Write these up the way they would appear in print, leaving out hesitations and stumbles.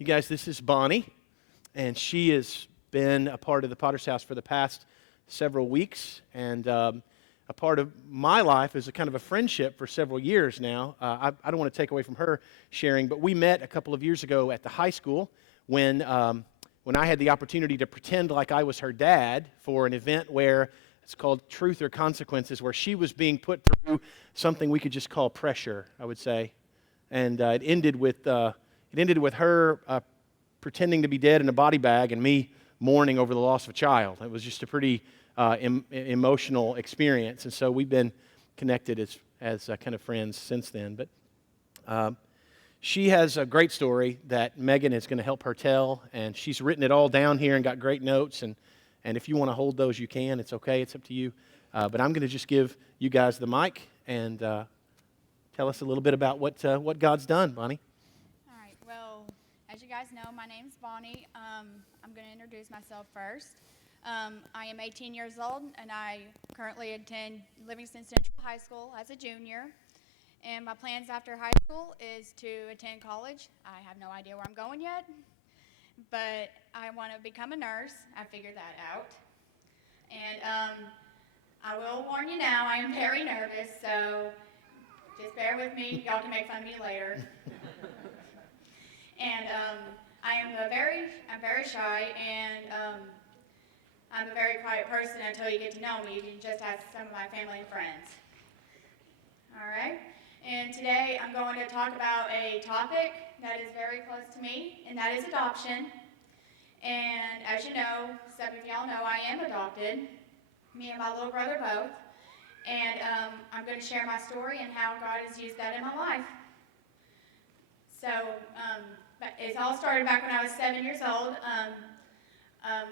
You guys, this is Bonnie, and she has been a part of the Potter's House for the past several weeks, and a part of my life is a kind of a friendship for several years now. I don't want to take away from her sharing, but we met a couple of years ago at the high school when I had the opportunity to pretend like I was her dad for an event where it's called Truth or Consequences, where she was being put through something we could just call pressure, I would say, and it ended with her pretending to be dead in a body bag and me mourning over the loss of a child. It was just a pretty emotional experience, and so we've been connected as kind of friends since then. But she has a great story that Megan is going to help her tell, and she's written it all down here and got great notes. And if you want to hold those, you can. It's okay. It's up to you. But I'm going to just give you guys the mic and tell us a little bit about what God's done, Bonnie. Well, as you guys know, my name's Bonnie. I'm going to introduce myself first. I am 18 years old, and I currently attend Livingston Central High School as a junior. And my plans after high school is to attend college. I have no idea where I'm going yet, but I want to become a nurse. I figured that out. And I will warn you now, I am very nervous, so just bear with me. Y'all can make fun of me later. And I'm very shy, and I'm a very quiet person until you get to know me. You can just ask some of my family and friends. All right? And today I'm going to talk about a topic that is very close to me, and that is adoption. And as you know, some of y'all know I am adopted, me and my little brother both. And I'm going to share my story and how God has used that in my life. So it all started back when I was 7 years old.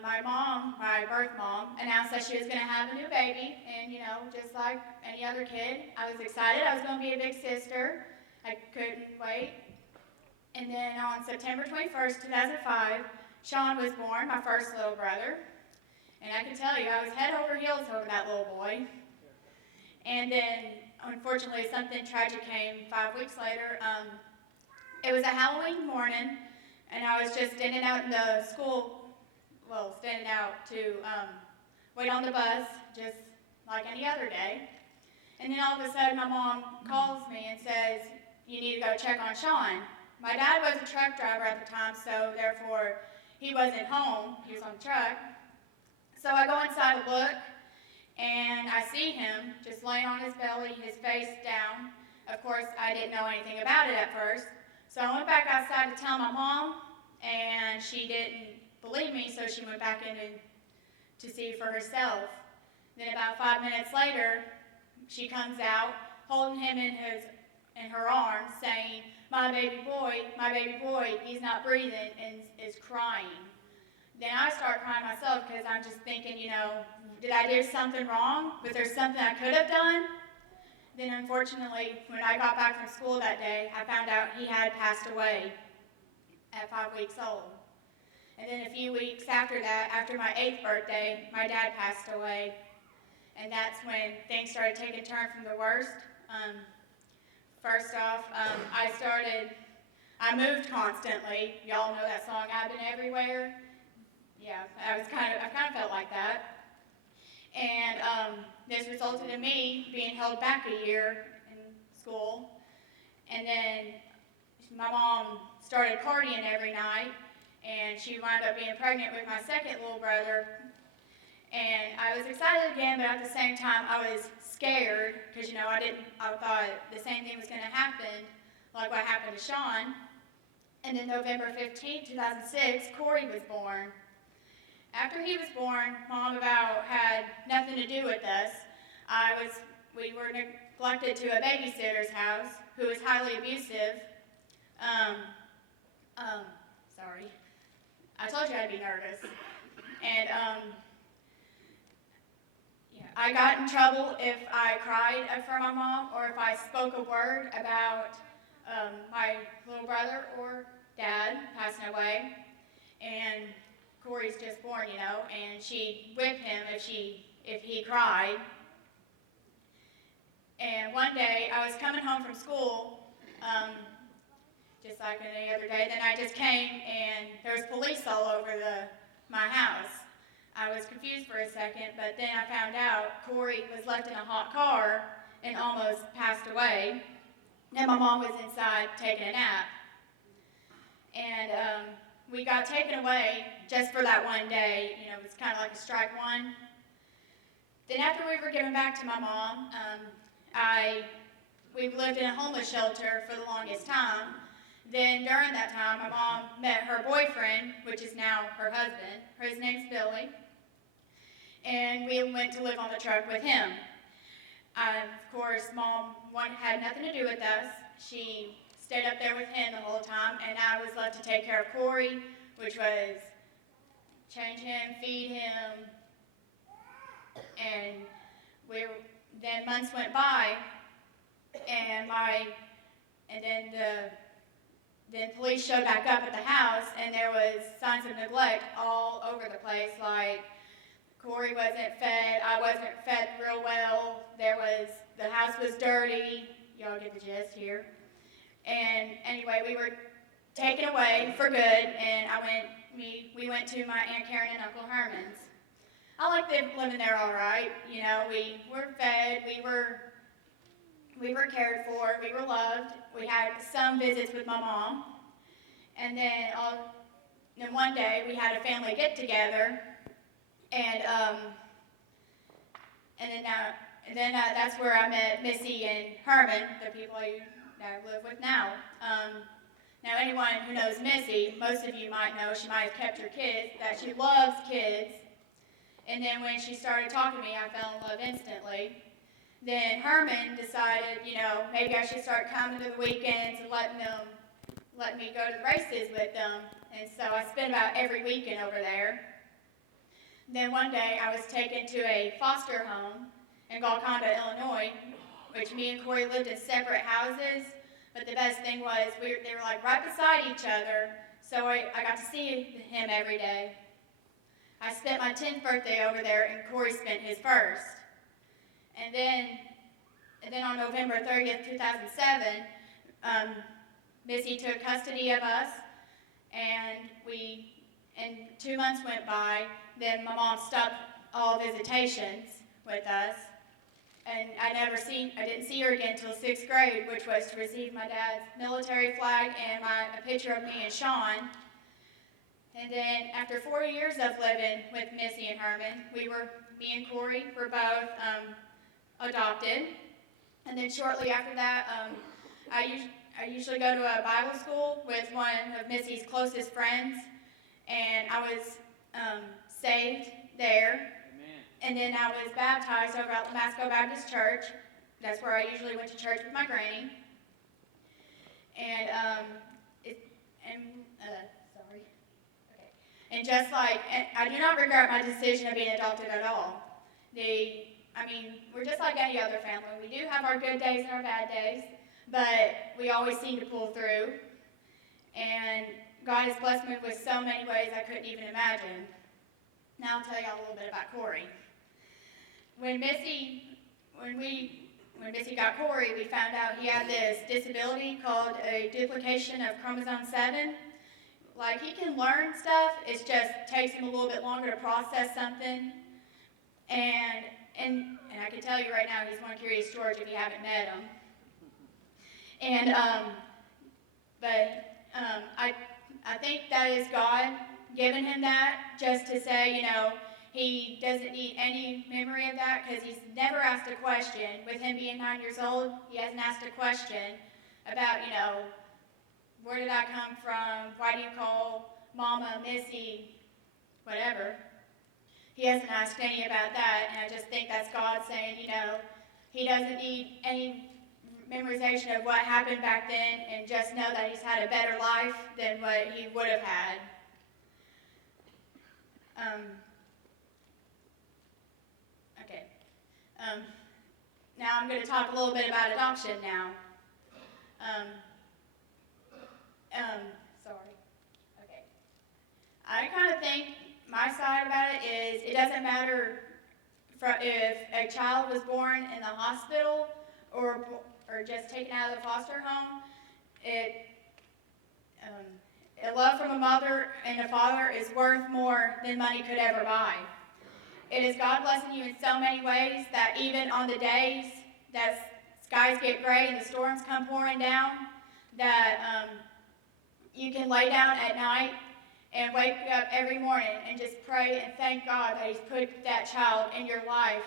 My mom, my birth mom, announced that she was going to have a new baby. And, just like any other kid, I was excited. I was going to be a big sister. I couldn't wait. And then on September 21st, 2005, Sean was born, my first little brother. And I can tell you, I was head over heels over that little boy. And then, unfortunately, something tragic came 5 weeks later. It was a Halloween morning, and I was just standing out in the school, standing out to wait on the bus, just like any other day. And then all of a sudden, my mom calls me and says, "You need to go check on Sean." My dad was a truck driver at the time, so therefore, he wasn't home. He was on the truck. So I go inside to look, and I see him just laying on his belly, his face down. Of course, I didn't know anything about it at first. So I went back outside to tell my mom, and she didn't believe me, so she went back in to see for herself. Then about 5 minutes later, she comes out, holding him in her arms, saying, my baby boy, he's not breathing," and is crying. Then I start crying myself because I'm just thinking, did I do something wrong? Was there something I could have done? Then unfortunately, when I got back from school that day, I found out he had passed away at 5 weeks old. And then a few weeks after that, after my 8th birthday, my dad passed away. And that's when things started taking a turn from the worst. First off, I moved constantly. Y'all know that song, "I've Been Everywhere"? Yeah, I kind of felt like that. And this resulted in me being held back a year in school. And then my mom started partying every night, and she wound up being pregnant with my second little brother. And I was excited again, but at the same time, I was scared because, I thought the same thing was going to happen, like what happened to Sean. And then November 15, 2006, Corey was born. After he was born, Mom about had nothing to do with us. We were neglected to a babysitter's house who was highly abusive. Sorry. I told you I'd be nervous. And I got in trouble if I cried for my mom or if I spoke a word about my little brother or dad passing away. And Corey's just born, and she'd whip him if he cried. And one day I was coming home from school, just like any other day. Then I just came and there was police all over my house. I was confused for a second, but then I found out Corey was left in a hot car and almost passed away. And my mom was inside taking a nap. And we got taken away just for that one day. You know, it was kind of like a strike one. Then after we were given back to my mom, we lived in a homeless shelter for the longest time. Then during that time, my mom met her boyfriend, which is now her husband. His name's Billy. And we went to live on the truck with him. Of course, Mom had nothing to do with us. She stayed up there with him the whole time, and I was left to take care of Corey, which was change him, feed him, and then months went by, and then police showed back up at the house, and there was signs of neglect all over the place, like Corey wasn't fed, I wasn't fed real well, the house was dirty, y'all get the gist here. And anyway, we were taken away for good, and we went to my Aunt Karen and Uncle Herman's. I liked living there all right. You know, we were fed, we were cared for, we were loved. We had some visits with my mom. And then one day we had a family get together, and then that's where I met Missy and Herman, the people I live with now. Now anyone who knows Missy, most of you might know she might have kept her kids, that she loves kids. And then when she started talking to me, I fell in love instantly. Then Herman decided, you know, maybe I should start coming to the weekends and letting me go to the races with them. And so I spent about every weekend over there. Then one day I was taken to a foster home in Golconda, Illinois, which me and Corey lived in separate houses. But the best thing was they were like right beside each other, so I got to see him every day. I spent my 10th birthday over there, and Corey spent his first. And then on November 30th, 2007, Missy took custody of us, and 2 months went by. Then my mom stopped all visitations with us, and I didn't see her again until 6th grade, which was to receive my dad's military flag and a picture of me and Sean. And then after 4 years of living with Missy and Herman, me and Corey were both adopted. And then shortly after that, I usually go to a Bible school with one of Missy's closest friends, and I was saved there. Amen. And then I was baptized over at Masco Baptist Church. That's where I usually went to church with my granny. And And just like, I do not regret my decision of being adopted at all. We're just like any other family. We do have our good days and our bad days, but we always seem to pull through. And God has blessed me with so many ways I couldn't even imagine. Now I'll tell y'all a little bit about Corey. When Missy got Corey, we found out he had this disability called a duplication of chromosome 7. Like, he can learn stuff, it just takes him a little bit longer to process something. And I can tell you right now, he's one curious George if you haven't met him. And, I think that is God giving him that, just to say, you know, he doesn't need any memory of that, because he's never asked a question. With him being 9 years old, he hasn't asked a question about, you know, where did I come from? Why do you call Mama Missy? Whatever. He hasn't asked any about that, and I just think that's God saying, you know, he doesn't need any memorization of what happened back then, and just know that he's had a better life than what he would have had. Now I'm going to talk a little bit about adoption now. I kind of think my side about it is it doesn't matter if a child was born in the hospital or just taken out of the foster home. a mother and a father is worth more than money could ever buy. It is God blessing you in so many ways that even on the days that skies get gray and the storms come pouring down, that you can lay down at night and wake up every morning and just pray and thank God that He's put that child in your life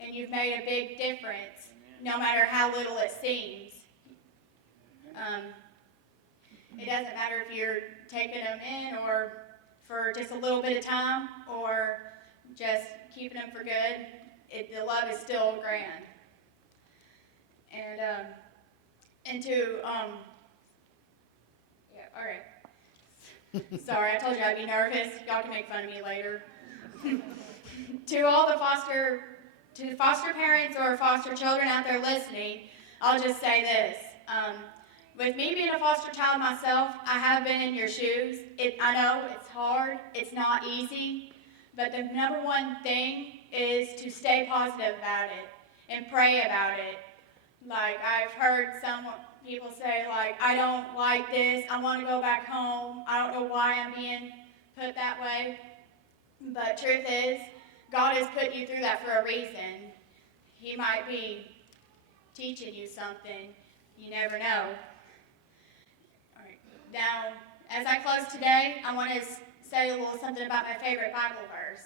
and you've made a big difference, no matter how little it seems. It doesn't matter if you're taking them in or for just a little bit of time or just keeping them for good. The love is still grand. And to, yeah, all right. Sorry, I told you I'd be nervous. Y'all can make fun of me later. To all the foster parents or foster children out there listening, I'll just say this. With me being a foster child myself, I have been in your shoes. I know it's hard, it's not easy, but the number one thing is to stay positive about it and pray about it. Like, I've heard some people say, like, I don't like this, I want to go back home, I don't know why I'm being put that way. But truth is, God has put you through that for a reason. He might be teaching you something, you never know. All right. Now, as I close today, I want to say a little something about my favorite Bible verse.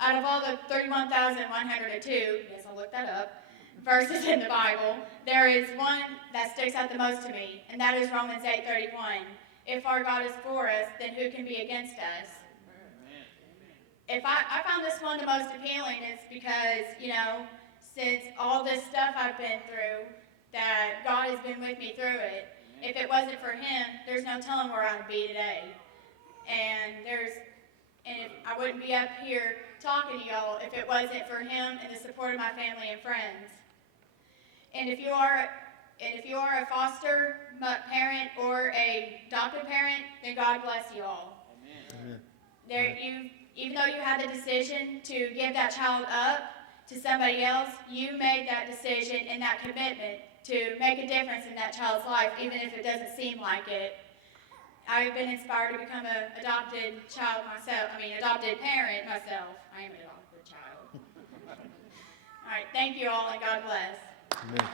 Out of all the 31,102, yes, I'll look that up, verses in the Bible, there is one that sticks out the most to me, and that is Romans 8:31. If our God is for us, then who can be against us? If I found this one the most appealing, it's because, since all this stuff I've been through, that God has been with me through it. If it wasn't for Him, there's no telling where I'd be today. And if I wouldn't be up here talking to y'all if it wasn't for Him and the support of my family and friends. And if you are a foster parent or a adopted parent, then God bless you all. Amen. Even though you had the decision to give that child up to somebody else, you made that decision and that commitment to make a difference in that child's life, even if it doesn't seem like it. I've been inspired to become an adopted parent myself. I am an adopted child. All right, thank you all, and God bless. Amen.